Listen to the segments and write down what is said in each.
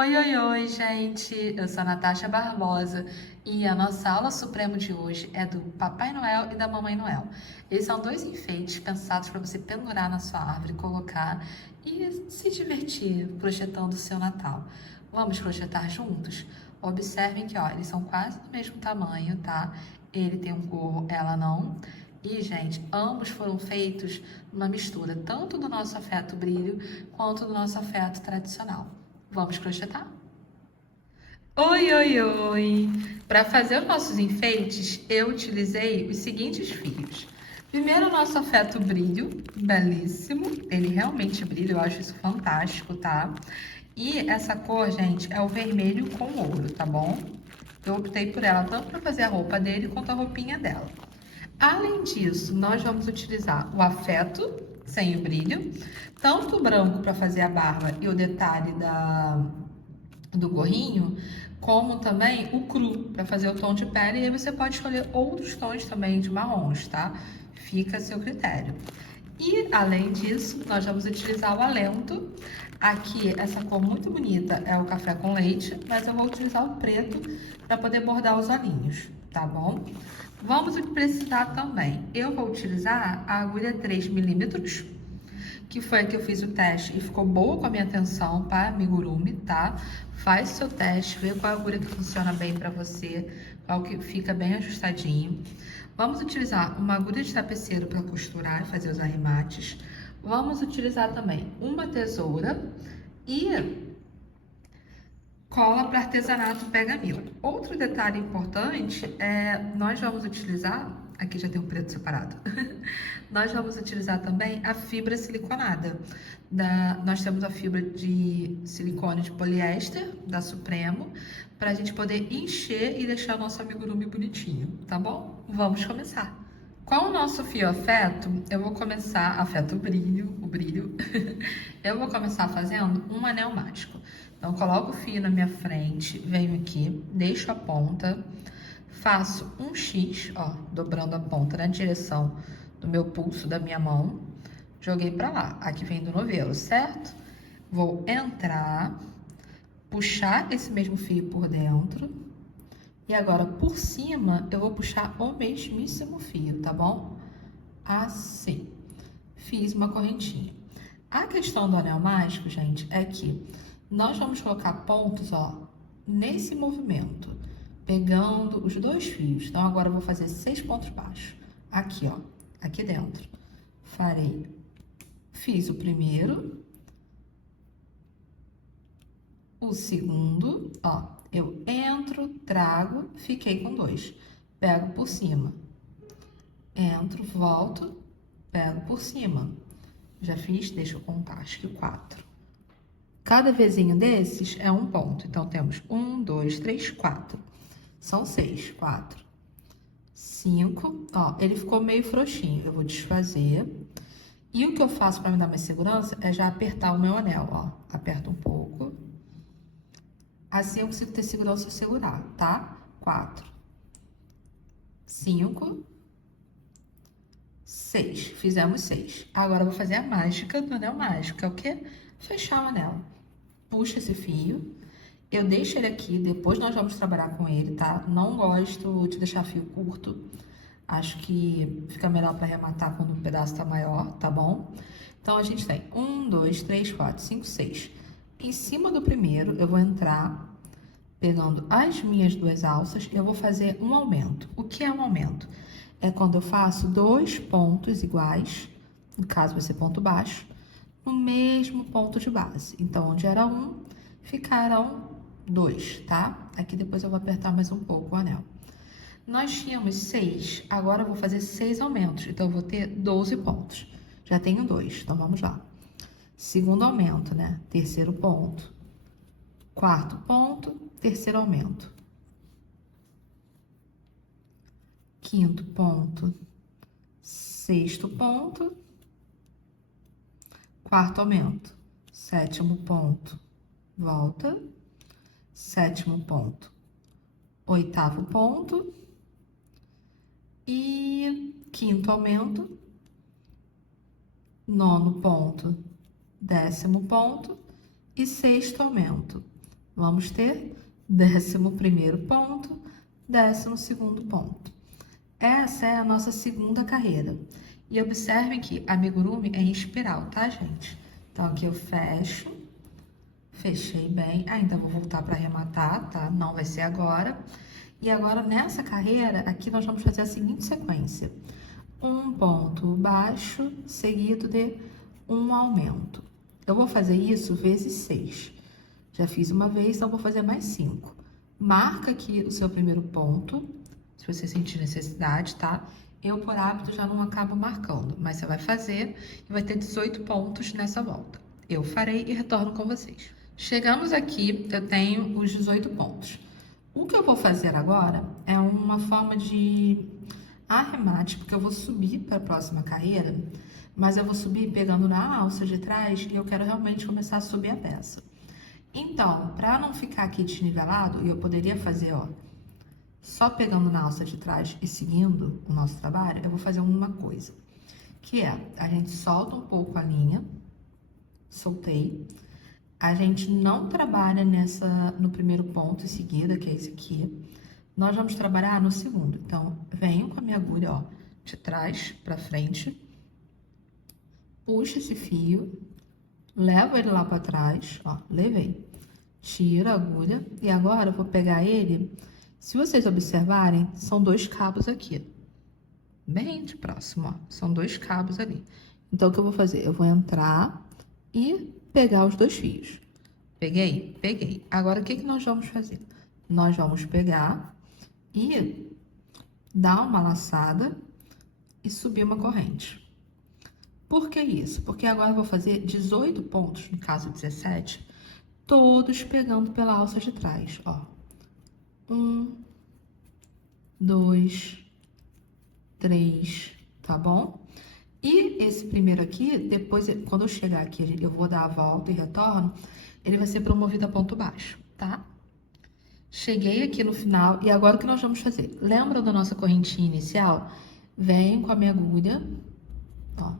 Oi, oi, oi, gente! Eu sou a Natasha Barbosa e a nossa aula suprema de hoje é do Papai Noel e da Mamãe Noel. Eles são dois enfeites pensados para você pendurar na sua árvore, colocar e se divertir projetando o seu Natal. Vamos projetar juntos? Observem que, ó, eles são quase do mesmo tamanho, tá? Ele tem um gorro, ela não. E, gente, ambos foram feitos numa mistura tanto do nosso afeto brilho quanto do nosso afeto tradicional. Vamos crochetar? Oi, oi, oi! Para fazer os nossos enfeites, eu utilizei os seguintes fios. Primeiro, o nosso afeto brilho, belíssimo. Ele realmente brilha, eu acho isso fantástico, tá? E essa cor, gente, é o vermelho com ouro, tá bom? Eu optei por ela tanto para fazer a roupa dele quanto a roupinha dela. Além disso, nós vamos utilizar o afeto, sem o brilho, tanto o branco para fazer a barba e o detalhe do gorrinho, como também o cru para fazer o tom de pele. E aí você pode escolher outros tons também de marrons, tá? Fica a seu critério. E além disso, nós vamos utilizar o alento. Aqui, essa cor muito bonita é o café com leite, mas eu vou utilizar o preto para poder bordar os olhinhos, tá bom? Vamos precisar também, eu vou utilizar a agulha 3 milímetros, que foi a que eu fiz o teste e ficou boa com a minha tensão para amigurumi, tá? Faz seu teste, vê qual agulha que funciona bem para você, qual que fica bem ajustadinho. Vamos utilizar uma agulha de tapeceiro para costurar e fazer os arremates. Vamos utilizar também uma tesoura e cola para artesanato Pega Mil. Outro detalhe importante é, nós vamos utilizar, aqui já tem um preto separado, nós vamos utilizar também a fibra siliconada. Nós temos a fibra de silicone de poliéster, da Supremo, para a gente poder encher e deixar o nosso amigurumi bonitinho, tá bom? Vamos começar! Com o nosso fio afeto, eu vou começar, afeto o brilho, eu vou começar fazendo um anel mágico. Então, coloco o fio na minha frente, venho aqui, deixo a ponta, faço um X, ó, dobrando a ponta na direção do meu pulso da minha mão, joguei pra lá, aqui vem do novelo, certo? Vou entrar, puxar esse mesmo fio por dentro, e agora, por cima, eu vou puxar o mesmíssimo fio, tá bom? Assim. Fiz uma correntinha. A questão do anel mágico, gente, é que nós vamos colocar pontos, ó, nesse movimento, pegando os dois fios. Então, agora eu vou fazer 6 pontos baixos. Aqui, ó, aqui dentro. Fiz o primeiro, o segundo, ó, eu entro, trago, fiquei com 2. Pego por cima. Entro, volto, pego por cima. Já fiz, deixa eu contar, acho que 4. Cada vezinho desses é um ponto. Então, temos 1, 2, 3, 4. São 6, 4. 5, ó, ele ficou meio frouxinho, eu vou desfazer. E o que eu faço para me dar mais segurança é já apertar o meu anel, ó. Aperto um pouco. Assim eu consigo ter segurança ao segurar, tá? 4, 5, 6. Fizemos 6. Agora eu vou fazer a mágica do anel mágico, que é o quê? Fechar o anel. Puxa esse fio. Eu deixo ele aqui, depois nós vamos trabalhar com ele, tá? Não gosto de deixar fio curto. Acho que fica melhor para arrematar quando o pedaço tá maior, tá bom? Então, a gente tem 1, 2, 3, 4, 5, 6. Em cima do primeiro, eu vou entrar pegando as minhas 2 alças, eu vou fazer um aumento. O que é um aumento? É quando eu faço 2 pontos iguais, no caso vai ser ponto baixo, no mesmo ponto de base. Então, onde era 1, ficaram 2, tá? Aqui depois eu vou apertar mais um pouco o anel. Nós tínhamos 6, agora eu vou fazer 6 aumentos, então eu vou ter 12 pontos. Já tenho 2, então vamos lá. Segundo aumento, né? Terceiro ponto. Quarto ponto, terceiro aumento. Quinto ponto, sexto ponto, quarto aumento. Sétimo ponto, volta. Sétimo ponto, oitavo ponto. E quinto aumento, nono ponto, décimo ponto e sexto aumento. vamos ter 11º ponto, 12º ponto. Essa é a nossa segunda carreira. E observem que amigurumi é em espiral, tá, gente? Então, aqui eu fecho, fechei bem, ainda vou voltar para arrematar, tá? Não vai ser agora. E agora, nessa carreira, aqui nós vamos fazer a seguinte sequência. Um ponto baixo, seguido de um aumento. Eu vou fazer isso vezes 6. Já fiz uma vez, então vou fazer mais 5. Marca aqui o seu primeiro ponto, se você sentir necessidade, tá? Eu, por hábito, já não acabo marcando, mas você vai fazer e vai ter 18 pontos nessa volta. Eu farei e retorno com vocês. Chegamos aqui, eu tenho os 18 pontos. O que eu vou fazer agora é uma forma de arremate, porque eu vou subir para a próxima carreira, mas eu vou subir pegando na alça de trás e eu quero realmente começar a subir a peça. Então, para não ficar aqui desnivelado, eu poderia fazer, ó, só pegando na alça de trás e seguindo o nosso trabalho, eu vou fazer uma coisa, que é, a gente solta um pouco a linha, soltei, a gente não trabalha no primeiro ponto em seguida, que é esse aqui, nós vamos trabalhar no segundo. Então, venho com a minha agulha, ó, de trás para frente, puxo esse fio, levo ele lá para trás, ó, levei. Tiro a agulha e agora eu vou pegar ele. Se vocês observarem, são 2 cabos aqui. Bem de próximo, ó. São 2 cabos ali. Então, o que eu vou fazer? Eu vou entrar e pegar os 2 fios. Peguei? Peguei. Agora, o que nós vamos fazer? Nós vamos pegar e dar uma laçada e subir uma corrente. Por que isso? Porque agora eu vou fazer 18 pontos, no caso 17, todos pegando pela alça de trás, ó. 1, 2, 3, tá bom? E esse primeiro aqui, depois, quando eu chegar aqui, eu vou dar a volta e retorno, ele vai ser promovido a ponto baixo, tá? Cheguei aqui no final, e agora o que nós vamos fazer? Lembra da nossa correntinha inicial? Venho com a minha agulha, ó,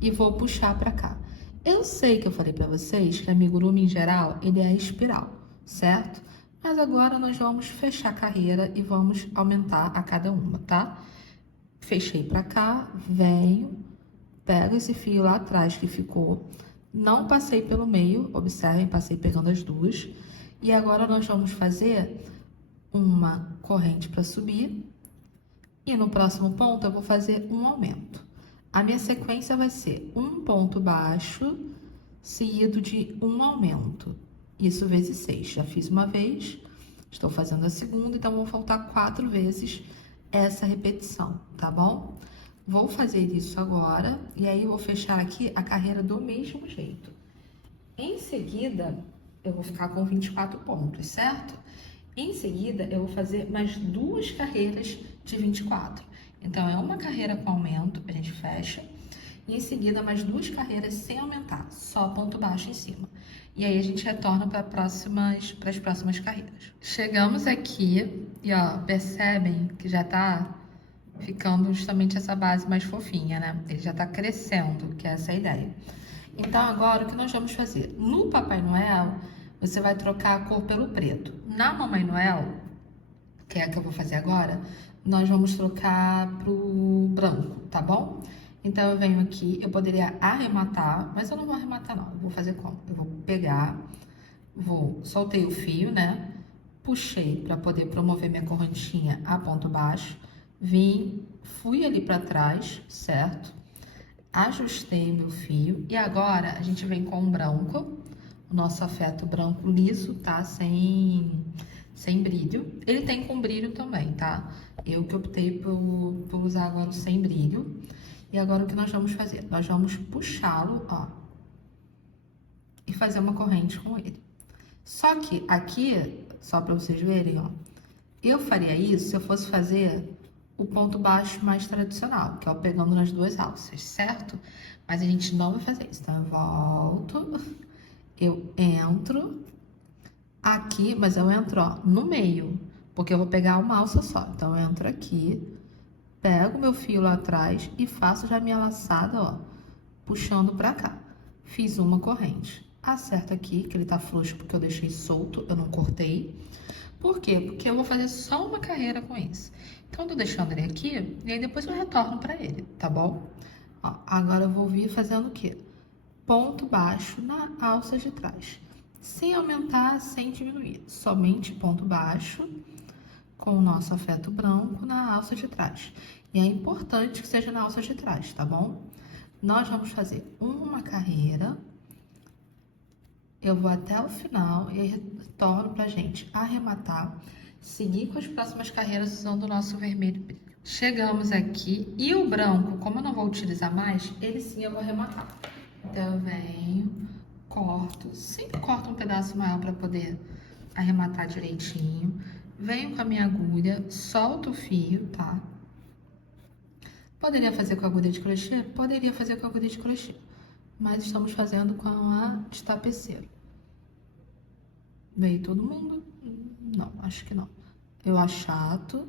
e vou puxar pra cá. Eu sei que eu falei pra vocês que amigurumi, em geral, ele é espiral, certo? Mas agora nós vamos fechar a carreira e vamos aumentar a cada uma, tá? Fechei pra cá, venho, pego esse fio lá atrás que ficou, não passei pelo meio, observem, passei pegando as duas. E agora nós vamos fazer uma corrente para subir e no próximo ponto eu vou fazer um aumento. A minha sequência vai ser um ponto baixo seguido de um aumento. Isso vezes 6. Já fiz uma vez, estou fazendo a segunda, então vão faltar 4 vezes essa repetição, tá bom? Vou fazer isso agora e aí eu vou fechar aqui a carreira do mesmo jeito. Em seguida, eu vou ficar com 24 pontos, certo? Em seguida, eu vou fazer mais 2 carreiras de 24. Então, é uma carreira com aumento, a gente fecha, e em seguida mais 2 carreiras sem aumentar, só ponto baixo em cima. E aí a gente retorna para as próximas carreiras. Chegamos aqui e ó, percebem que já tá ficando justamente essa base mais fofinha, né? Ele já tá crescendo, que é essa a ideia. Então, agora, o que nós vamos fazer? No Papai Noel, você vai trocar a cor pelo preto. Na Mamãe Noel, que é a que eu vou fazer agora, nós vamos trocar pro branco, tá bom? Então, eu venho aqui, eu poderia arrematar, mas eu não vou arrematar, não. Eu vou fazer como? Eu vou pegar, soltei o fio, né? Puxei para poder promover minha correntinha a ponto baixo. Vim, fui ali para trás, certo? Ajustei meu fio e agora a gente vem com o branco, o nosso afeto branco liso, tá? Sem brilho. Ele tem com brilho também, tá? Eu que optei por usar agora o sem brilho. E agora o que nós vamos fazer? Nós vamos puxá-lo, ó, e fazer uma corrente com ele. Só que aqui, só para vocês verem, ó, eu faria isso se eu fosse fazer o ponto baixo mais tradicional, que é o pegando nas 2 alças, certo? Mas a gente não vai fazer isso. Então, eu volto, eu entro aqui, mas eu entro, ó, no meio, porque eu vou pegar uma alça só. Então, eu entro aqui, pego meu fio lá atrás e faço já minha laçada, ó, puxando pra cá. Fiz uma corrente. acerto aqui, que ele tá frouxo porque eu deixei solto, eu não cortei. Por quê? Porque eu vou fazer só uma carreira com esse. Então, eu tô deixando ele aqui e aí depois eu retorno pra ele, tá bom? Ó, agora eu vou vir fazendo o quê? Ponto baixo na alça de trás. Sem aumentar, sem diminuir. Somente ponto baixo com o nosso afeto branco na alça de trás. E é importante que seja na alça de trás, tá bom? Nós vamos fazer uma carreira. Eu vou até o final e retorno pra gente arrematar, seguir com as próximas carreiras usando o nosso vermelho brilho. Chegamos aqui e o branco, como eu não vou utilizar mais, ele sim eu vou arrematar. Então eu venho, corto, sempre corto um pedaço maior para poder arrematar direitinho. Venho com a minha agulha, solto o fio, tá? Poderia fazer com a agulha de crochê? Poderia fazer com a agulha de crochê, mas estamos fazendo com a de tapeceiro. Veio todo mundo? Não, acho que não. Eu achato,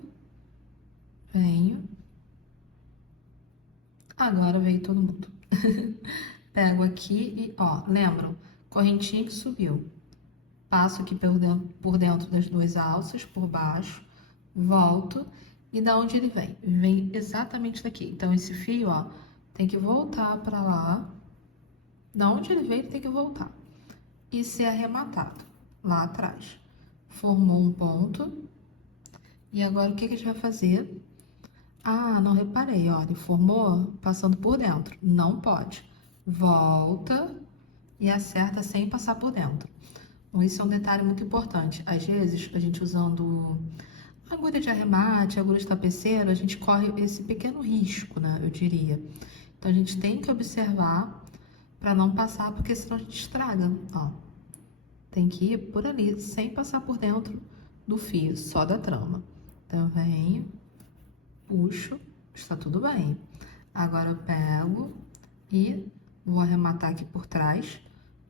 venho. Agora veio todo mundo. Pego aqui e, ó, lembram? Correntinha que subiu. Passo aqui por dentro das duas alças, por baixo, volto e da onde ele vem? Vem exatamente daqui. Então, esse fio, ó, tem que voltar pra lá. Da onde ele veio, ele tem que voltar. E ser arrematado lá atrás. Formou um ponto. E agora, o que que a gente vai fazer? Ah, não reparei, ó, ele formou passando por dentro. Não pode. Volta e acerta sem passar por dentro. Então, isso é um detalhe muito importante. Às vezes, a gente usando agulha de arremate, agulha de tapeceiro, a gente corre esse pequeno risco, né, eu diria. Então, a gente tem que observar para não passar, porque senão a gente estraga, ó. Tem que ir por ali, sem passar por dentro do fio, só da trama. Então, eu venho, puxo, está tudo bem. Agora eu pego e vou arrematar aqui por trás,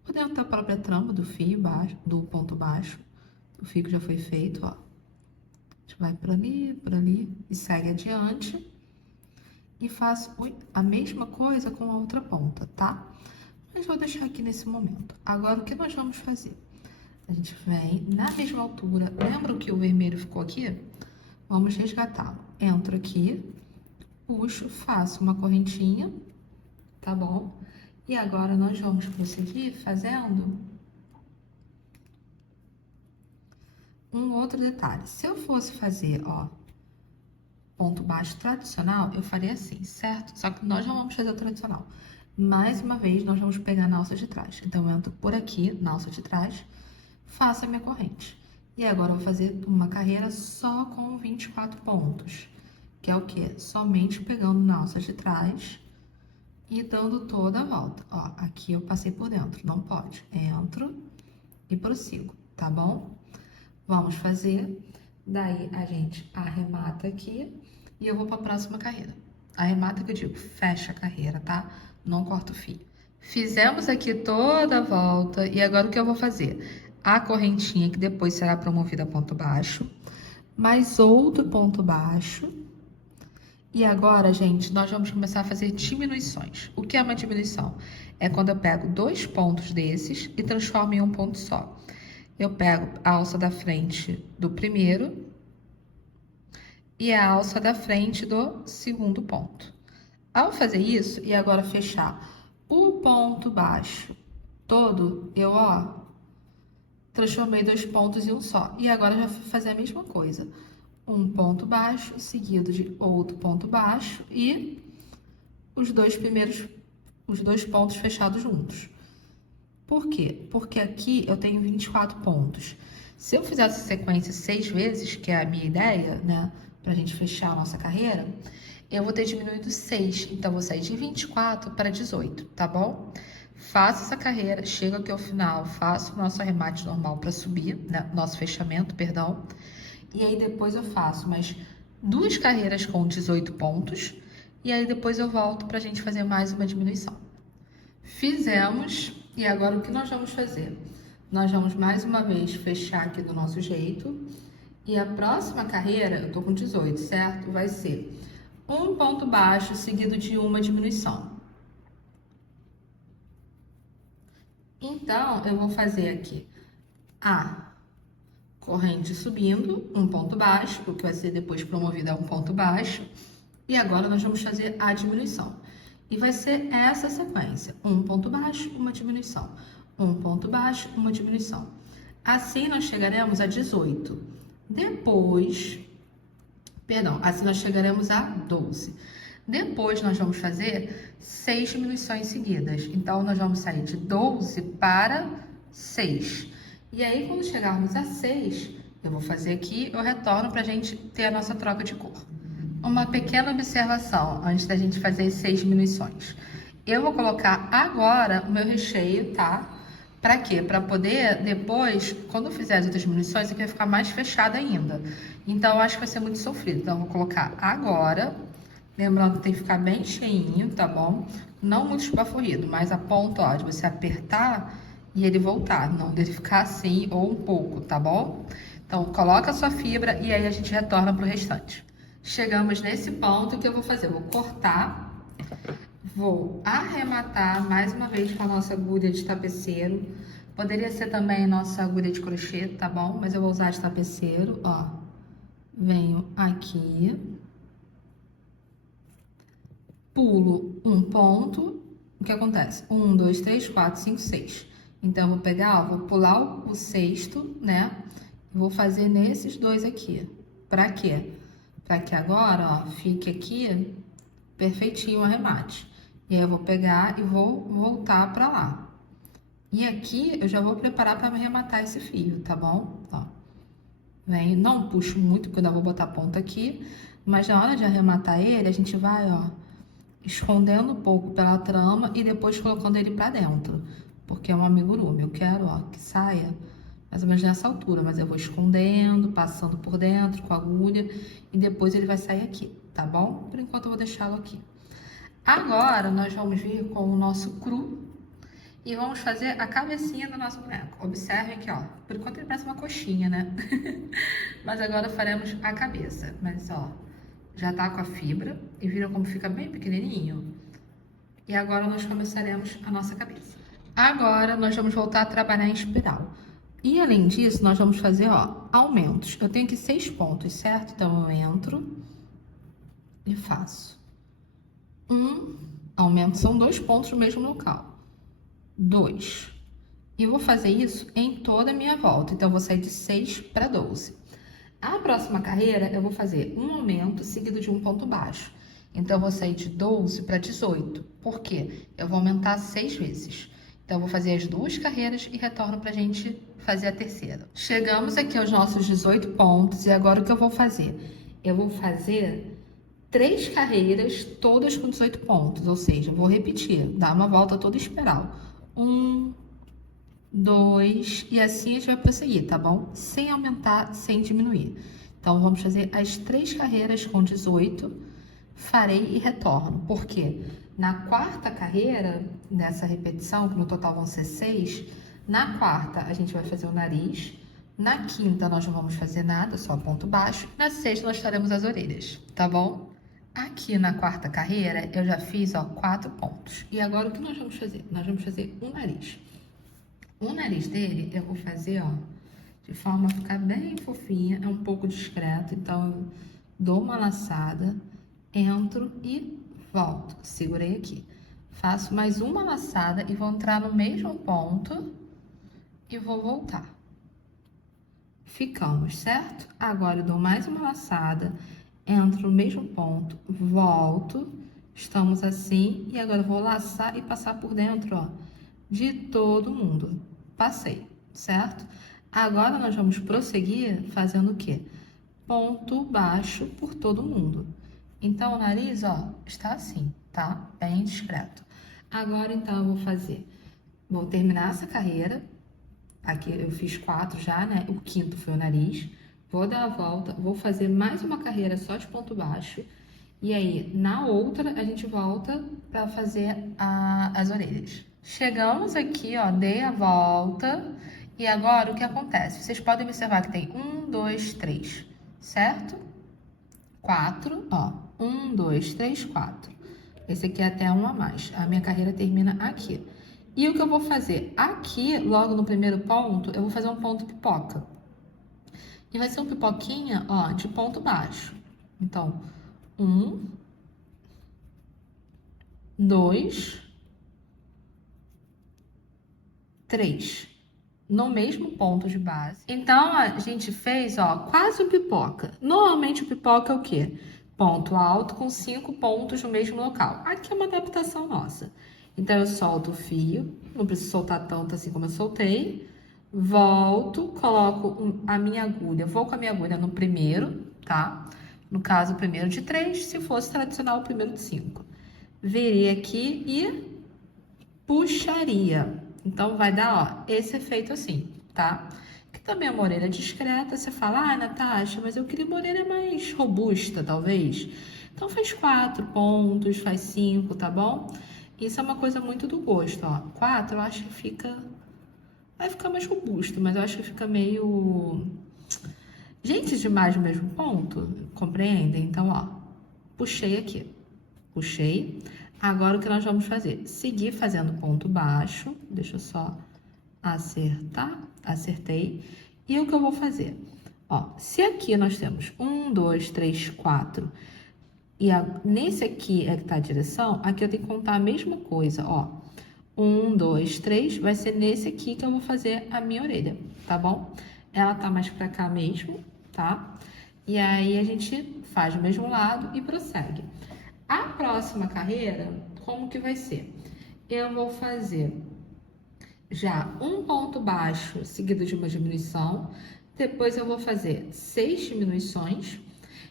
por dentro da própria trama do fio baixo, do ponto baixo, o fio que já foi feito, ó. A gente vai por ali e segue adiante. E faço a mesma coisa com a outra ponta, tá? Mas vou deixar aqui nesse momento. Agora, o que nós vamos fazer? A gente vem na mesma altura. Lembra que o vermelho ficou aqui? Vamos resgatá-lo. Entro aqui, puxo, faço uma correntinha, tá bom? E agora nós vamos prosseguir fazendo um outro detalhe. Se eu fosse fazer, ó, ponto baixo tradicional, eu faria assim, certo? Só que nós não vamos fazer o tradicional. Mais uma vez, nós vamos pegar na alça de trás. Então, eu entro por aqui, na alça de trás, faço a minha corrente. E agora eu vou fazer uma carreira só com 24 pontos. Que é o quê? Somente pegando na alça de trás e dando toda a volta. Ó, aqui eu passei por dentro, não pode. Entro e prossigo, tá bom? Vamos fazer. Daí, a gente arremata aqui e eu vou para a próxima carreira. Arremata que eu digo, fecha a carreira, tá? Não corta o fio. Fizemos aqui toda a volta e agora o que eu vou fazer? A correntinha que depois será promovida a ponto baixo, mais outro ponto baixo. E agora, gente, nós vamos começar a fazer diminuições. O que é uma diminuição? É quando eu pego dois pontos desses e transformo em um ponto só. Eu pego a alça da frente do primeiro e a alça da frente do segundo ponto. Ao fazer isso, e agora fechar o ponto baixo todo, eu, ó, transformei dois pontos em um só. E agora já vou fazer a mesma coisa. Um ponto baixo, seguido de outro ponto baixo e os dois pontos fechados juntos. Por quê? Porque aqui eu tenho 24 pontos. Se eu fizer essa sequência 6 vezes, que é a minha ideia, né, pra gente fechar a nossa carreira, eu vou ter diminuído 6. Então, eu vou sair de 24 para 18, tá bom? Faço essa carreira, chego aqui ao final, faço o nosso arremate normal para subir, né, nosso fechamento, perdão. E aí depois eu faço mais 2 carreiras com 18 pontos. E aí depois eu volto pra gente fazer mais uma diminuição. Fizemos. E agora o que nós vamos fazer? Nós vamos mais uma vez fechar aqui do nosso jeito. E a próxima carreira, eu tô com 18, certo? Vai ser um ponto baixo seguido de uma diminuição. Então, eu vou fazer aqui a corrente subindo, um ponto baixo, o que vai ser depois promovido a um ponto baixo. E agora nós vamos fazer a diminuição. E vai ser essa sequência: um ponto baixo, uma diminuição. Um ponto baixo, uma diminuição. Assim nós chegaremos a 18. Depois, perdão, assim nós chegaremos a 12. Depois nós vamos fazer 6 diminuições seguidas. Então nós vamos sair de 12 para 6. E aí quando chegarmos a 6, eu vou fazer aqui, eu retorno para a gente ter a nossa troca de cor. Uma pequena observação antes da gente fazer as 6 diminuições. Eu vou colocar agora o meu recheio, tá? Para quê? Para poder depois, quando eu fizer as outras diminuições, aqui vai ficar mais fechado ainda. Então, eu acho que vai ser muito sofrido. Então, eu vou colocar agora. Lembrando que tem que ficar bem cheinho, tá bom? Não muito espaforrido, mas a ponto, ó, de você apertar e ele voltar. Não dele ficar assim ou um pouco, tá bom? Então, coloca a sua fibra e aí a gente retorna pro restante. Chegamos nesse ponto, o que eu vou fazer? Eu vou cortar, vou arrematar mais uma vez com a nossa agulha de tapeceiro. Poderia ser também nossa agulha de crochê, tá bom? Mas eu vou usar de tapeceiro, ó. Venho aqui, pulo um ponto, o que acontece? 1, 2, 3, 4, 5, 6. Então, eu vou pegar, ó, vou pular o sexto, né? Vou fazer nesses dois aqui. Pra quê? Pra que agora, ó, fique aqui perfeitinho o arremate. E aí, eu vou pegar e vou voltar pra lá. E aqui, eu já vou preparar pra me arrematar esse fio, tá bom? Ó. Vem, não puxo muito, porque eu ainda vou botar a ponta aqui. Mas na hora de arrematar ele, a gente vai, ó, escondendo um pouco pela trama e depois colocando ele pra dentro. Porque é um amigurumi. Eu quero, ó, que saia mais ou menos nessa altura, mas eu vou escondendo, passando por dentro com a agulha e depois ele vai sair aqui, tá bom? Por enquanto eu vou deixá-lo aqui. Agora nós vamos vir com o nosso cru e vamos fazer a cabecinha do nosso boneco. Observem aqui, ó. Por enquanto ele parece uma coxinha, né? Mas agora faremos a cabeça. Mas, ó, já tá com a fibra e viram como fica bem pequenininho? E agora nós começaremos a nossa cabeça. Agora nós vamos voltar a trabalhar em espiral. E além disso, nós vamos fazer, ó, aumentos. Eu tenho aqui 6 pontos, certo? Então eu entro e faço aumento, são 2 pontos no mesmo local. 2. E vou fazer isso em toda a minha volta. Então eu vou sair de 6 para 12. A próxima carreira eu vou fazer um aumento seguido de um ponto baixo. Então eu vou sair de 12 para 18. Por quê? Eu vou aumentar 6 vezes. Então eu vou fazer as 2 carreiras e retorno para a gente fazer a terceira. Chegamos aqui aos nossos 18 pontos e agora o que eu vou fazer? Eu vou fazer 3 carreiras, todas com 18 pontos, ou seja, eu vou repetir, dar uma volta toda espiral. 1, 2, e assim a gente vai prosseguir, tá bom? Sem aumentar, sem diminuir. Então, vamos fazer as 3 carreiras com 18, farei e retorno. Por quê? Na quarta carreira, dessa repetição, que no total vão ser 6, na quarta a gente vai fazer o nariz, na quinta nós não vamos fazer nada, só ponto baixo, na sexta nós faremos as orelhas, tá bom? Aqui na quarta carreira eu já fiz, ó, 4 pontos. E agora o que nós vamos fazer? Nós vamos fazer um nariz. O nariz dele eu vou fazer, ó, de forma a ficar bem fofinha, é um pouco discreto, então eu dou uma laçada, entro e volto. Segurei aqui. Faço mais uma laçada e vou entrar no mesmo ponto e vou voltar. Ficamos, certo? Agora eu dou mais uma laçada, entro no mesmo ponto, volto, estamos assim, e agora eu vou laçar e passar por dentro, ó, de todo mundo. Passei, certo? Agora nós vamos prosseguir fazendo o quê? Ponto baixo por todo mundo. Então, o nariz, ó, está assim, tá? Bem discreto. Agora, então, eu vou terminar essa carreira. Aqui eu fiz 4 já, né? O quinto foi o nariz. Vou dar a volta, vou fazer mais uma carreira só de ponto baixo. E aí, na outra, a gente volta para fazer as orelhas. Chegamos aqui, ó, dei a volta. E agora, o que acontece? Vocês podem observar que tem 1, 2, 3, certo? 4, ó. 1, 2, 3, 4. Esse aqui é até um a mais. A minha carreira termina aqui. E o que eu vou fazer? Aqui, logo no primeiro ponto, eu vou fazer um ponto pipoca. E vai ser um pipoquinha, ó, de ponto baixo. Então, 1, 2, 3. No mesmo ponto de base. Então, a gente fez, ó, quase o pipoca. Normalmente o pipoca é o quê? Ponto alto com 5 pontos no mesmo local. Aqui é uma adaptação nossa. Então, eu solto o fio, não preciso soltar tanto assim como eu soltei. Volto, coloco a minha agulha, vou com a minha agulha no primeiro, tá? No caso, o primeiro de 3, se fosse tradicional, o primeiro de 5. Virei aqui e puxaria. Então, vai dar, ó, esse efeito assim, tá? Que também é uma orelha discreta. Você fala, ah, Natasha, mas eu queria uma orelha mais robusta, talvez. Então, faz 4 pontos, faz 5, tá bom? Isso é uma coisa muito do gosto, ó. 4, eu acho que fica... Vai ficar mais robusto, mas eu acho que fica meio... Gente demais no mesmo ponto, compreendem? Então, ó, puxei aqui. Puxei. Agora, o que nós vamos fazer? Seguir fazendo ponto baixo. Deixa eu só acertar. Acertei. E o que eu vou fazer? Ó, se aqui nós temos 1, 2, 3, 4, e nesse aqui é que tá a direção, aqui eu tenho que contar a mesma coisa, ó. 1, 2, 3, vai ser nesse aqui que eu vou fazer a minha orelha, tá bom? Ela tá mais pra cá mesmo, tá? E aí, a gente faz o mesmo lado e prossegue. A próxima carreira, como que vai ser? Eu vou fazer já um ponto baixo seguido de uma diminuição, depois eu vou fazer 6 diminuições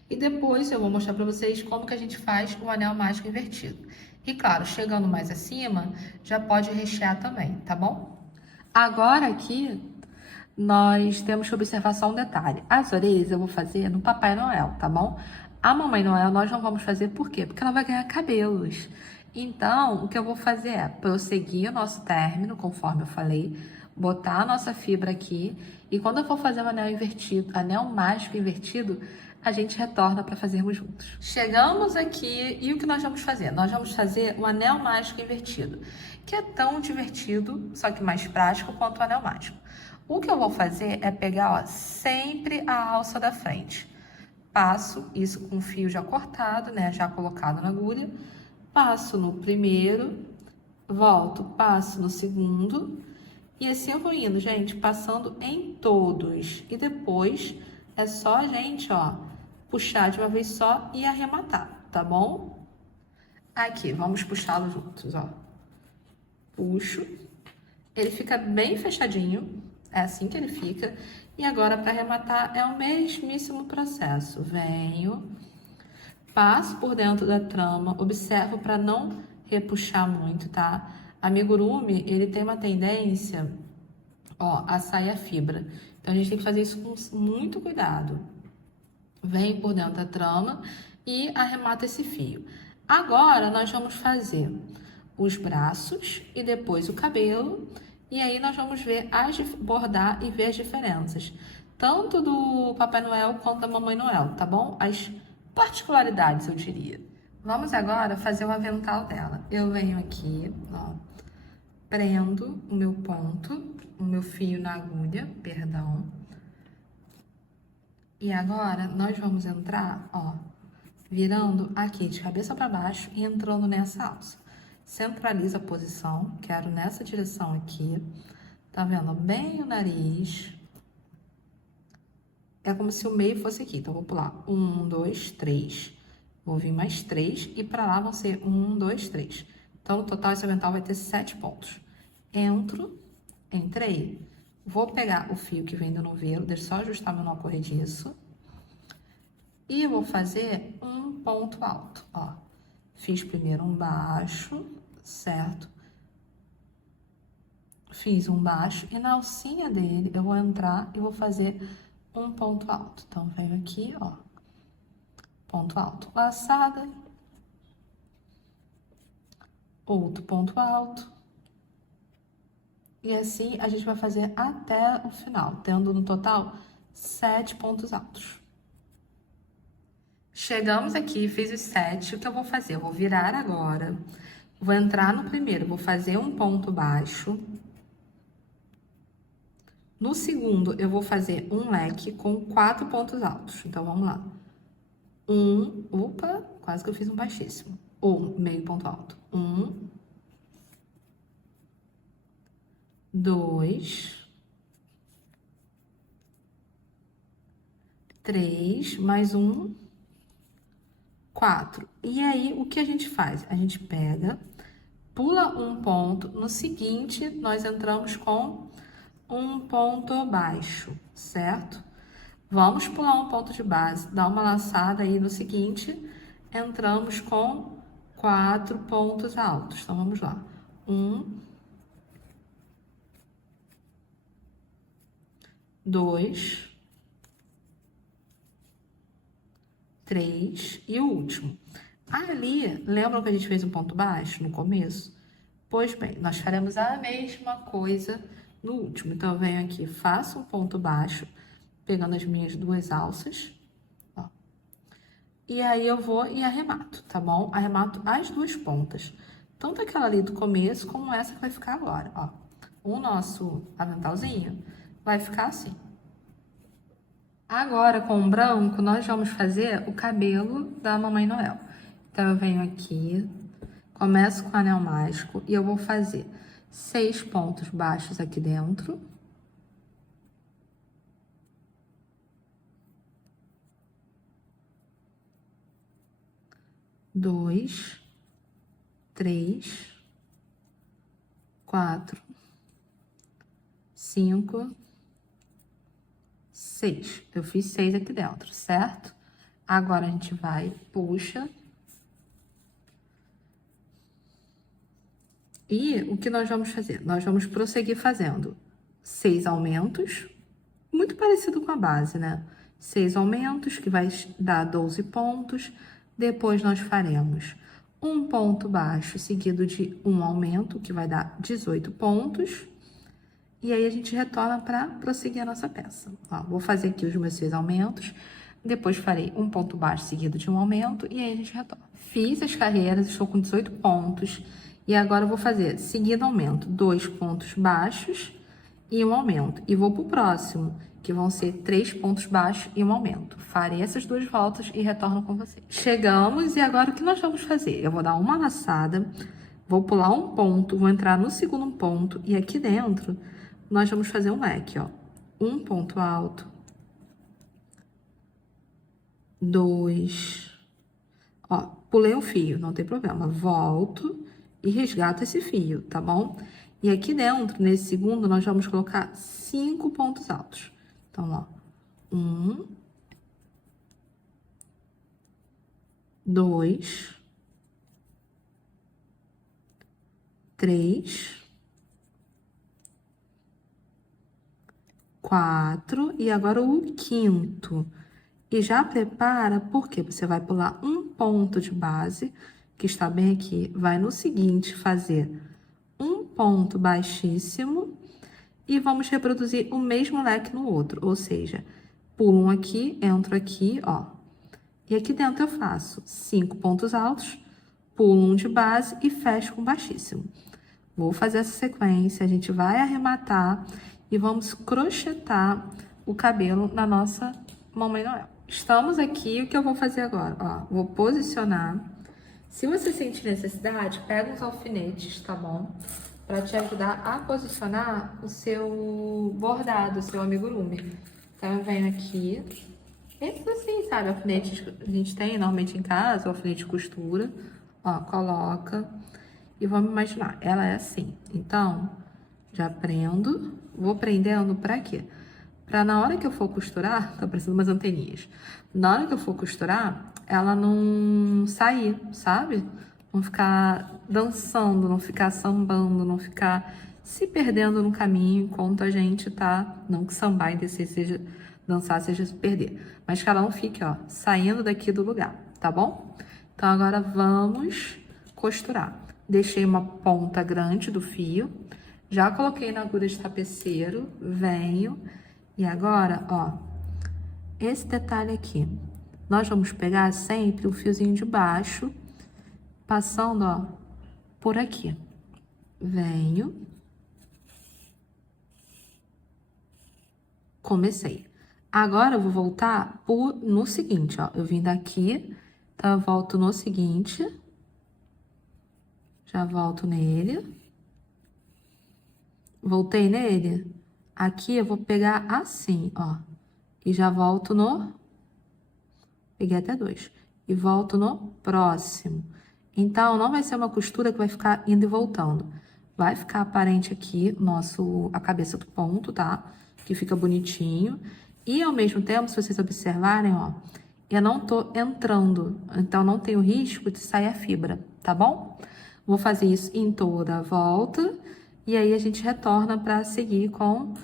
e depois eu vou mostrar para vocês como que a gente faz o anel mágico invertido. E claro, chegando mais acima, já pode rechear também, tá bom? Agora aqui, nós temos que observar só um detalhe. As orelhas eu vou fazer no Papai Noel, tá bom? A Mamãe Noel nós não vamos fazer, por quê? Porque ela vai ganhar cabelos. Então, o que eu vou fazer é prosseguir o nosso término, conforme eu falei, botar a nossa fibra aqui, e quando eu for fazer o anel invertido, anel mágico invertido, a gente retorna para fazermos juntos. Chegamos aqui e o que nós vamos fazer? Nós vamos fazer o anel mágico invertido, que é tão divertido, só que mais prático quanto o anel mágico. O que eu vou fazer é pegar, ó, sempre a alça da frente. Passo isso com o fio já cortado, né, já colocado na agulha. Passo no primeiro, volto, passo no segundo. E assim eu vou indo, gente, passando em todos. E depois é só a gente, ó, puxar de uma vez só e arrematar, tá bom? Aqui, vamos puxá-lo juntos, ó. Puxo. Ele fica bem fechadinho, é assim que ele fica. E agora, para arrematar, é o mesmíssimo processo. Venho, passo por dentro da trama, observo para não repuxar muito, tá? Amigurumi, ele tem uma tendência, ó, a sair a fibra. Então, a gente tem que fazer isso com muito cuidado. Vem por dentro da trama e arremata esse fio. Agora, nós vamos fazer os braços e depois o cabelo. E aí, nós vamos ver bordar e ver as diferenças. Tanto do Papai Noel quanto da Mamãe Noel, tá bom? As particularidades, eu diria. Vamos agora fazer o avental dela. Eu venho aqui, ó, prendo o meu ponto, o meu fio na agulha, perdão. E agora, nós vamos entrar, ó, virando aqui de cabeça para baixo e entrando nessa alça. Centraliza a posição, quero nessa direção aqui. Tá vendo? Bem o nariz. É como se o meio fosse aqui. Então, vou pular 1, 2, 3. Vou vir mais 3 e para lá vão ser 1, 2, 3. Então, no total, esse avental vai ter 7 pontos. Entro, entrei. Vou pegar o fio que vem do novelo, deixa eu só ajustar meu nó corrediço. E eu vou fazer um ponto alto, ó. Fiz primeiro um baixo, certo? Fiz um baixo e na alcinha dele eu vou entrar e vou fazer um ponto alto. Então, venho aqui, ó, ponto alto, laçada, outro ponto alto. E assim a gente vai fazer até o final, tendo no total 7 pontos altos. Chegamos aqui, fiz os 7, o que eu vou fazer? Eu vou virar agora, Vou entrar no primeiro, vou fazer um ponto baixo. No segundo, eu vou fazer um leque com 4 pontos altos. Então, vamos lá. Opa, quase que eu fiz um baixíssimo. Ou meio ponto alto. 2, 3, mais 4. E aí, o que a gente faz? A gente pega, pula um ponto, no seguinte, nós entramos com um ponto baixo, certo? Vamos pular um ponto de base, dar uma laçada aí no seguinte, entramos com 4 pontos altos. Então, vamos lá. 2, 3 e o último. Ali, lembram que a gente fez um ponto baixo no começo? Pois bem, nós faremos a mesma coisa no último. Então, eu venho aqui, faço um ponto baixo, pegando as minhas 2 alças, ó. E aí, eu vou e arremato, tá bom? Arremato as 2 pontas. Tanto aquela ali do começo, como essa que vai ficar agora, ó. O nosso aventalzinho vai ficar assim. Agora, com o branco, nós vamos fazer o cabelo da Mamãe Noel. Então, eu venho aqui, começo com o anel mágico e eu vou fazer 6 pontos baixos aqui dentro. Dois, 3, 4, 5, 6. Eu fiz 6 aqui dentro, certo? Agora, a gente vai, puxa. E o que nós vamos fazer? Nós vamos prosseguir fazendo 6 aumentos, muito parecido com a base, né? 6 aumentos, que vai dar 12 pontos. Depois, nós faremos um ponto baixo, seguido de um aumento, que vai dar 18 pontos. E aí, a gente retorna para prosseguir a nossa peça. Ó, vou fazer aqui os meus 6 aumentos. Depois, farei um ponto baixo seguido de um aumento. E aí, a gente retorna. Fiz as carreiras, estou com 18 pontos. E agora, eu vou fazer, seguido aumento, 2 pontos baixos e um aumento. E vou pro próximo, que vão ser 3 pontos baixos e um aumento. Farei essas 2 voltas e retorno com vocês. Chegamos, e agora o que nós vamos fazer? Eu vou dar uma laçada, vou pular um ponto, vou entrar no segundo ponto, e aqui dentro nós vamos fazer um leque, ó. Um ponto alto, 2, ó, pulei um fio, não tem problema, volto e resgato esse fio, tá bom? E aqui dentro, nesse segundo, nós vamos colocar 5 pontos altos. Então, ó, 1, 2, 3, 4, e agora o quinto. E já prepara, porque você vai pular um ponto de base, que está bem aqui, vai no seguinte fazer um ponto baixíssimo e vamos reproduzir o mesmo leque no outro, ou seja, pulo um aqui, entro aqui, ó, e aqui dentro eu faço 5 pontos altos, pulo um de base e fecho com baixíssimo. Vou fazer essa sequência, a gente vai arrematar e vamos crochetar o cabelo da nossa Mamãe Noel. Estamos aqui, o que eu vou fazer agora? Ó, vou posicionar. Se você sentir necessidade, pega uns alfinetes, tá bom? Para te ajudar a posicionar o seu bordado, o seu amigurumi. Então, eu venho aqui. Esses assim, sabe? Alfinetes que a gente tem normalmente em casa, o alfinete de costura. Ó, coloca. E vamos imaginar, ela é assim. Então, já prendo. Vou prendendo pra quê? Pra na hora que eu for costurar, tá parecendo umas anteninhas. Na hora que eu for costurar, ela não sair, sabe? Não ficar dançando, não ficar sambando, não ficar se perdendo no caminho enquanto a gente tá... Não que sambar e descer seja... Dançar seja se perder. Mas que ela não fique, ó, saindo daqui do lugar, tá bom? Então, agora vamos costurar. Deixei uma ponta grande do fio. Já coloquei na agulha de tapeceiro. Venho... E agora, ó, esse detalhe aqui, nós vamos pegar sempre o fiozinho de baixo, passando, ó, por aqui. Venho. Comecei. Agora eu vou voltar no seguinte, ó. Eu vim daqui, então eu volto no seguinte. Já volto nele. Voltei nele. Aqui eu vou pegar assim, ó. E já volto no... Peguei até 2. E volto no próximo. Então, não vai ser uma costura que vai ficar indo e voltando. Vai ficar aparente aqui a cabeça do ponto, tá? Que fica bonitinho. E, ao mesmo tempo, se vocês observarem, ó, eu não tô entrando. Então, não tem o risco de sair a fibra, tá bom? Vou fazer isso em toda a volta. E aí, a gente retorna para seguir com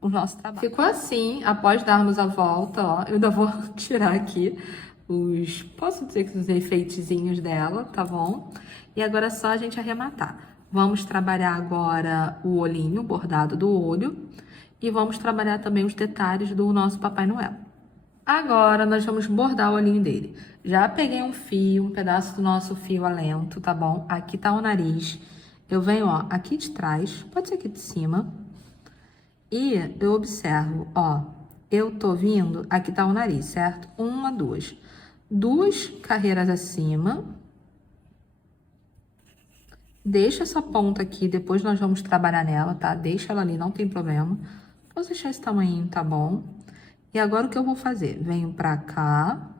o nosso trabalho. Ficou assim, após darmos a volta, ó. Eu ainda vou tirar aqui posso dizer que os efeitozinhos dela, tá bom? E agora é só a gente arrematar. Vamos trabalhar agora o olhinho, o bordado do olho. E vamos trabalhar também os detalhes do nosso Papai Noel. Agora, nós vamos bordar o olhinho dele. Já peguei um fio, um pedaço do nosso fio alento, tá bom? Aqui tá o nariz. Eu venho, ó, aqui de trás, pode ser aqui de cima. E eu observo, ó, eu tô vindo, aqui tá o nariz, certo? 1, 2. 2 carreiras acima. Deixa essa ponta aqui, depois nós vamos trabalhar nela, tá? Deixa ela ali, não tem problema. Vou deixar esse tamanho, tá bom? E agora o que eu vou fazer? Venho pra cá.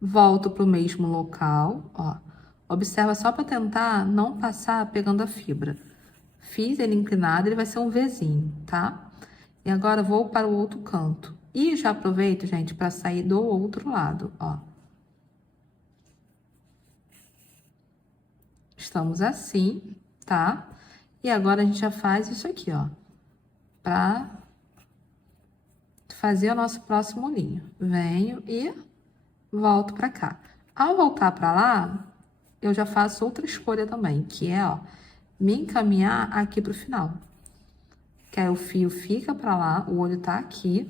Volto pro mesmo local, ó. Observa só pra tentar não passar pegando a fibra. Fiz ele inclinado, ele vai ser um Vzinho, tá? E agora vou para o outro canto. E já aproveito, gente, para sair do outro lado, ó. Estamos assim, tá? E agora a gente já faz isso aqui, ó. Pra fazer o nosso próximo olhinho. Venho e volto pra cá. Ao voltar pra lá, eu já faço outra escolha também, que é, ó, me encaminhar aqui pro final. Que aí o fio fica pra lá, o olho tá aqui.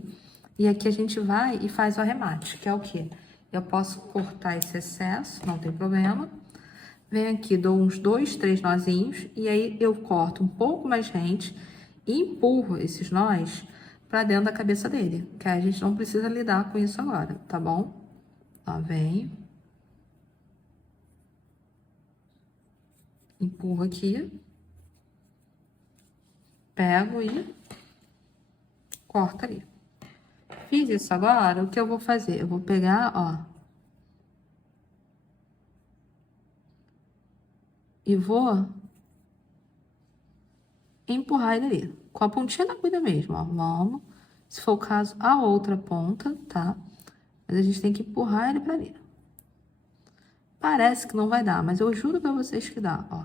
E aqui a gente vai e faz o arremate, que é o quê? Eu posso cortar esse excesso, não tem problema. Venho aqui, dou uns 2, 3 nozinhos. E aí eu corto um pouco mais rente e empurro esses nós pra dentro da cabeça dele. Que aí a gente não precisa lidar com isso agora, tá bom? Ó, venho. Empurro aqui. Pego e corto ali. Fiz isso agora, o que eu vou fazer? Eu vou pegar, ó. E vou empurrar ele ali. Com a pontinha da agulha mesmo, ó. Vamos. Se for o caso, a outra ponta, tá? Mas a gente tem que empurrar ele pra ali. Parece que não vai dar, mas eu juro pra vocês que dá, ó.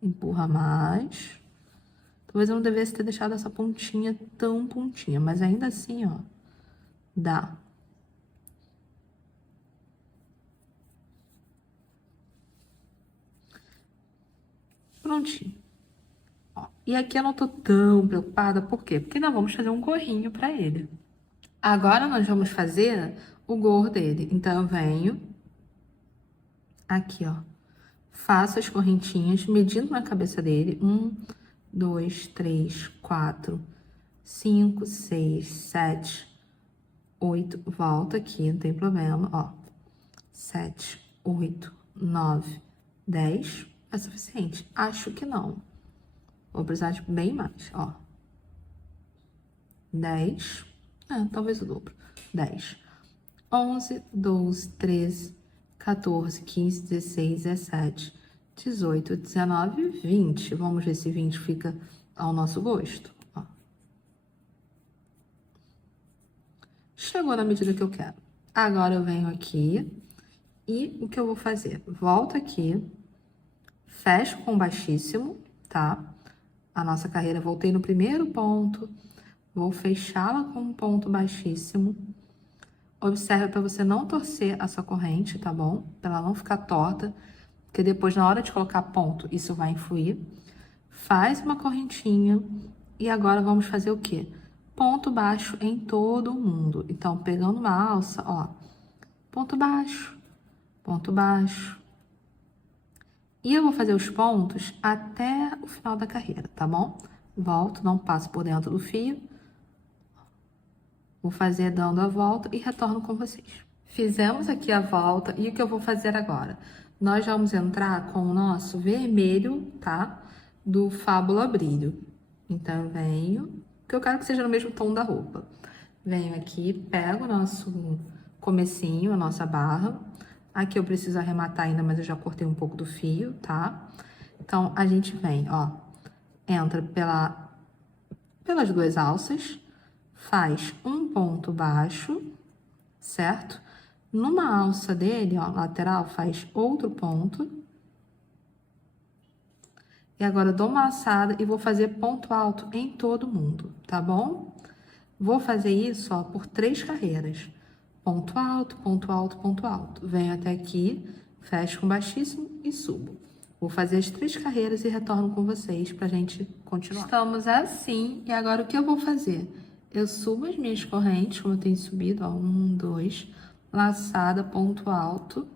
Empurra mais. Talvez eu não devesse ter deixado essa pontinha tão pontinha, mas ainda assim, ó, dá. Prontinho. Ó, e aqui eu não tô tão preocupada, por quê? Porque nós vamos fazer um gorrinho pra ele. Agora nós vamos fazer o gorro dele. Então, eu venho aqui, ó, faço as correntinhas, medindo na cabeça dele. 1, 2, 3, 4, 5, 6, 7, 8. Volto aqui, não tem problema, ó. 7, 8, 9, 10. É suficiente? Acho que não. Vou precisar de bem mais, ó. 10. Talvez o dobro. 10. 11, 12, 13, 14, 15, 16, 17, 18, 19, 20. Vamos ver se 20 fica ao nosso gosto. Ó. Chegou na medida que eu quero. Agora eu venho aqui e o que eu vou fazer? Volto aqui, fecho com baixíssimo, tá? A nossa carreira, voltei no primeiro ponto, vou fechá-la com um ponto baixíssimo. Observe para você não torcer a sua corrente, tá bom? Para ela não ficar torta, porque depois, na hora de colocar ponto, isso vai influir. Faz uma correntinha e agora vamos fazer o quê? Ponto baixo em todo mundo. Então, pegando uma alça, ó, ponto baixo, ponto baixo. E eu vou fazer os pontos até o final da carreira, tá bom? Volto, não passo por dentro do fio. Vou fazer dando a volta e retorno com vocês. Fizemos aqui a volta e o que eu vou fazer agora? Nós vamos entrar com o nosso vermelho, tá? Do Fábula Brilho. Então, eu venho, que eu quero que seja no mesmo tom da roupa. Venho aqui, pego o nosso comecinho, a nossa barra. Aqui eu preciso arrematar ainda, mas eu já cortei um pouco do fio, tá? Então, a gente vem, ó, entra pelas duas alças, faz um ponto baixo, certo? Numa alça dele, ó, lateral, faz outro ponto. E agora eu dou uma laçada e vou fazer ponto alto em todo mundo, tá bom? Vou fazer isso, ó, por 3 carreiras. Ponto alto, ponto alto, ponto alto. Venho até aqui, fecho com baixíssimo e subo. Vou fazer as 3 carreiras e retorno com vocês pra gente continuar. Estamos assim, e agora o que eu vou fazer? Eu subo as minhas correntes, como eu tenho subido, ó, 1, 2, laçada, ponto alto.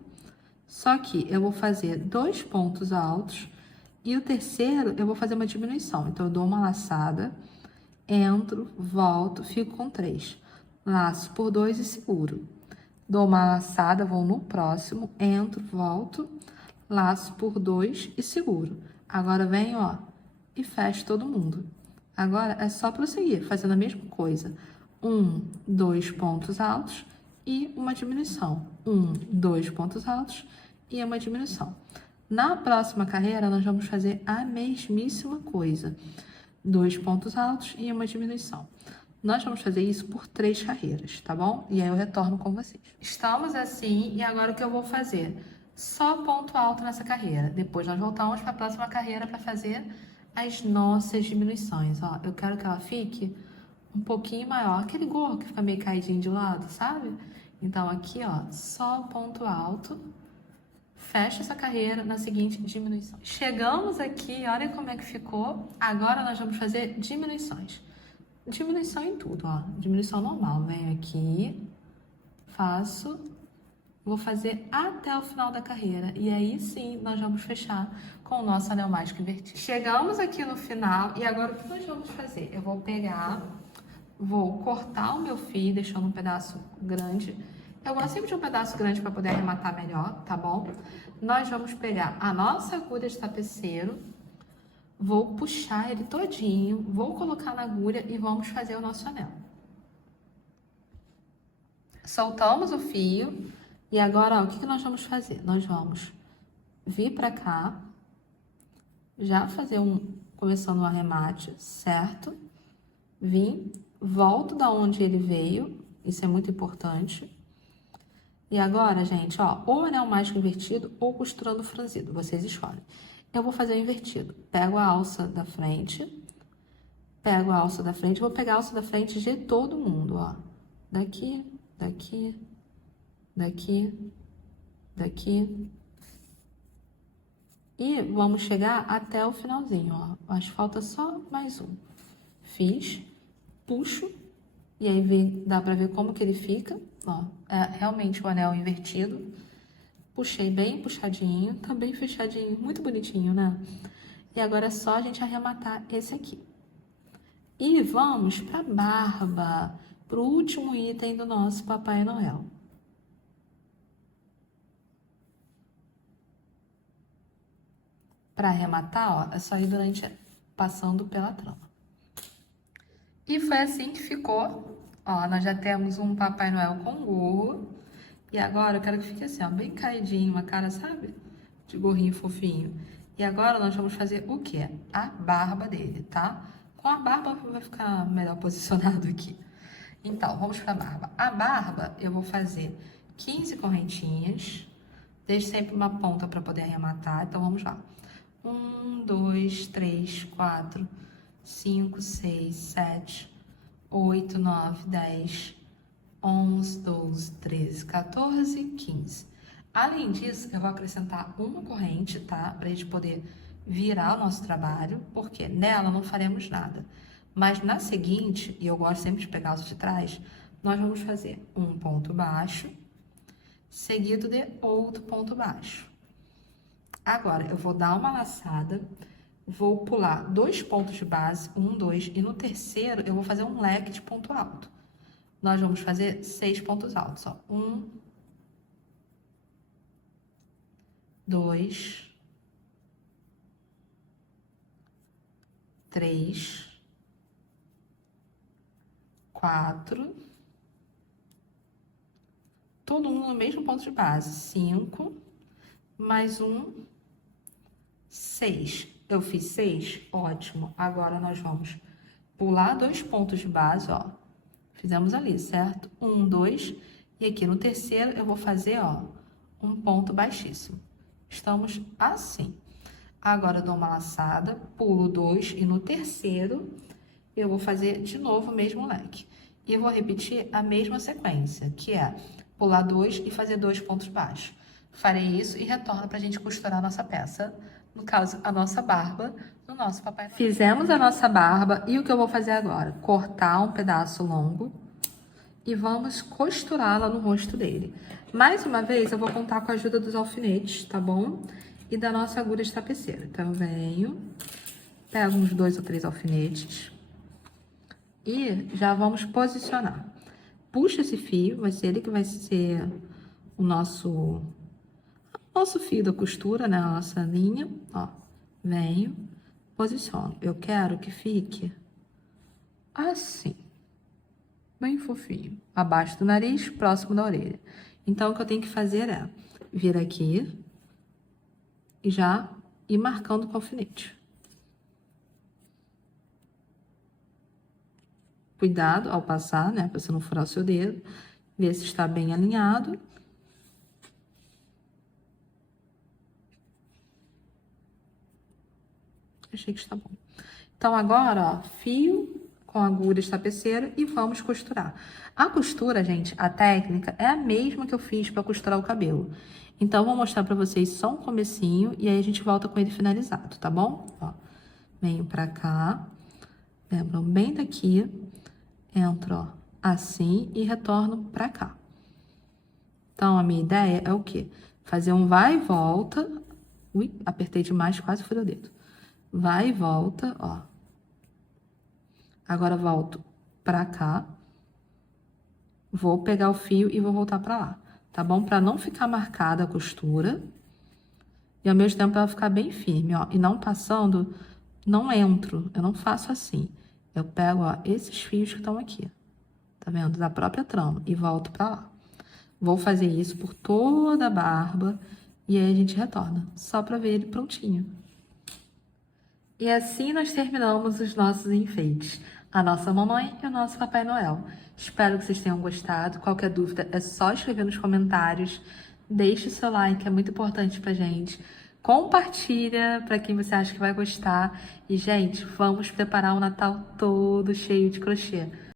Só que eu vou fazer 2 pontos altos e o terceiro eu vou fazer uma diminuição. Então, eu dou uma laçada, entro, volto, fico com 3. Laço por 2 e seguro. Dou uma laçada, vou no próximo, entro, volto, laço por 2 e seguro. Agora, venho, ó, e fecho todo mundo. Agora, é só prosseguir, fazendo a mesma coisa. 1, 2 pontos altos e uma diminuição. 1, 2 pontos altos e uma diminuição. Na próxima carreira, nós vamos fazer a mesmíssima coisa. 2 pontos altos e uma diminuição. Nós vamos fazer isso por 3 carreiras, tá bom? E aí eu retorno com vocês. Estamos assim, e agora o que eu vou fazer? Só ponto alto nessa carreira. Depois nós voltamos para a próxima carreira para fazer as nossas diminuições, ó. Eu quero que ela fique um pouquinho maior. Aquele gorro que fica meio caidinho de lado, sabe? Então, aqui, ó, só ponto alto. Fecha essa carreira na seguinte diminuição. Chegamos aqui, olha como é que ficou. Agora nós vamos fazer diminuições. Diminuição em tudo, ó. Diminuição normal. Venho aqui, faço, vou fazer até o final da carreira. E aí sim, nós vamos fechar com o nosso anel mágico invertido. Chegamos aqui no final e agora o que nós vamos fazer? Eu vou pegar, vou cortar o meu fio, deixando um pedaço grande. Eu gosto sempre de um pedaço grande para poder arrematar melhor, tá bom? Nós vamos pegar a nossa agulha de tapeceiro, vou puxar ele todinho, vou colocar na agulha e vamos fazer o nosso anel. Soltamos o fio e agora, ó, o que nós vamos fazer? Nós vamos vir para cá, já fazer começando o arremate, certo? Vim, volto da onde ele veio, isso é muito importante. E agora, gente, ó, ou anel mágico invertido ou costurando franzido, vocês escolhem. Eu vou fazer o invertido. Pego a alça da frente, vou pegar a alça da frente de todo mundo, ó. Daqui, daqui, daqui, daqui. E vamos chegar até o finalzinho, ó. Mas falta só mais um. Fiz, puxo, e aí dá pra ver como que ele fica, ó. É realmente o anel invertido. Puxei bem puxadinho, tá bem fechadinho, muito bonitinho, né? E agora é só a gente arrematar esse aqui. E vamos pra barba, pro último item do nosso Papai Noel. Para arrematar, ó, é só ir passando pela trama. E foi assim que ficou. Ó, nós já temos um Papai Noel com gorro. E agora eu quero que fique assim, ó, bem caidinho, uma cara, sabe? De gorrinho fofinho. E agora nós vamos fazer o quê? A barba dele, tá? Com a barba vai ficar melhor posicionado aqui. Então, vamos pra barba. A barba eu vou fazer 15 correntinhas. Deixe sempre uma ponta para poder arrematar. Então, vamos lá. 1, 2, 3, 4, 5, 6, 7, 8, 9, 10, 11, 12, 13, 14, 15. Além disso, eu vou acrescentar uma corrente, tá? Pra gente poder virar o nosso trabalho, porque nela não faremos nada. Mas na seguinte, e eu gosto sempre de pegar os de trás, nós vamos fazer um ponto baixo, seguido de outro ponto baixo. Agora, eu vou dar uma laçada, vou pular 2 pontos de base, 1, 2, e no terceiro eu vou fazer um leque de ponto alto. Nós vamos fazer 6 pontos altos, ó. 1, 2, 3, 4, todo mundo no mesmo ponto de base, 5, mais um, 6. Eu fiz 6? Ótimo. Agora, nós vamos pular 2 pontos de base, ó. Fizemos ali, certo? 1, 2, e aqui no terceiro eu vou fazer, ó, um ponto baixíssimo. Estamos assim. Agora, eu dou uma laçada, pulo 2, e no terceiro eu vou fazer de novo o mesmo leque. E eu vou repetir a mesma sequência, que é pular 2 e fazer 2 pontos baixos. Farei isso e retorno pra gente costurar a nossa peça, no caso, a nossa barba, no nosso Papai Noel. Fizemos a nossa barba e o que eu vou fazer agora? Cortar um pedaço longo e vamos costurá-la no rosto dele. Mais uma vez, eu vou contar com a ajuda dos alfinetes, tá bom? E da nossa agulha de tapeceira. Então, eu venho, pego uns 2 ou 3 alfinetes e já vamos posicionar. Puxa esse fio, vai ser ele que vai ser o nosso fio da costura, né? A nossa linha, ó. Venho, posiciono. Eu quero que fique assim, bem fofinho. Abaixo do nariz, próximo da orelha. Então, o que eu tenho que fazer é vir aqui e já ir marcando com alfinete. Cuidado ao passar, né? Pra você não furar o seu dedo. Ver se está bem alinhado. Achei que está bom. Então, agora, ó, fio com agulha de tapeceira e vamos costurar. A costura, gente, a técnica é a mesma que eu fiz para costurar o cabelo. Então, vou mostrar para vocês só um comecinho e aí a gente volta com ele finalizado, tá bom? Ó, venho pra cá, lembram bem daqui, entro, ó, assim e retorno pra cá. Então, a minha ideia é o quê? Fazer um vai e volta. Ui, apertei demais, quase furei o dedo. Vai e volta, ó. Agora, volto pra cá. Vou pegar o fio e vou voltar pra lá, tá bom? Pra não ficar marcada a costura. E, ao mesmo tempo, ela ficar bem firme, ó. E não passando, não entro. Eu não faço assim. Eu pego, ó, esses fios que estão aqui. Tá vendo? Da própria trama. E volto pra lá. Vou fazer isso por toda a barba. E aí, a gente retorna. Só pra ver ele prontinho. E assim nós terminamos os nossos enfeites. A nossa mamãe e o nosso Papai Noel. Espero que vocês tenham gostado. Qualquer dúvida é só escrever nos comentários. Deixe o seu like, é muito importante pra gente. Compartilha pra quem você acha que vai gostar. E, gente, vamos preparar um Natal todo cheio de crochê.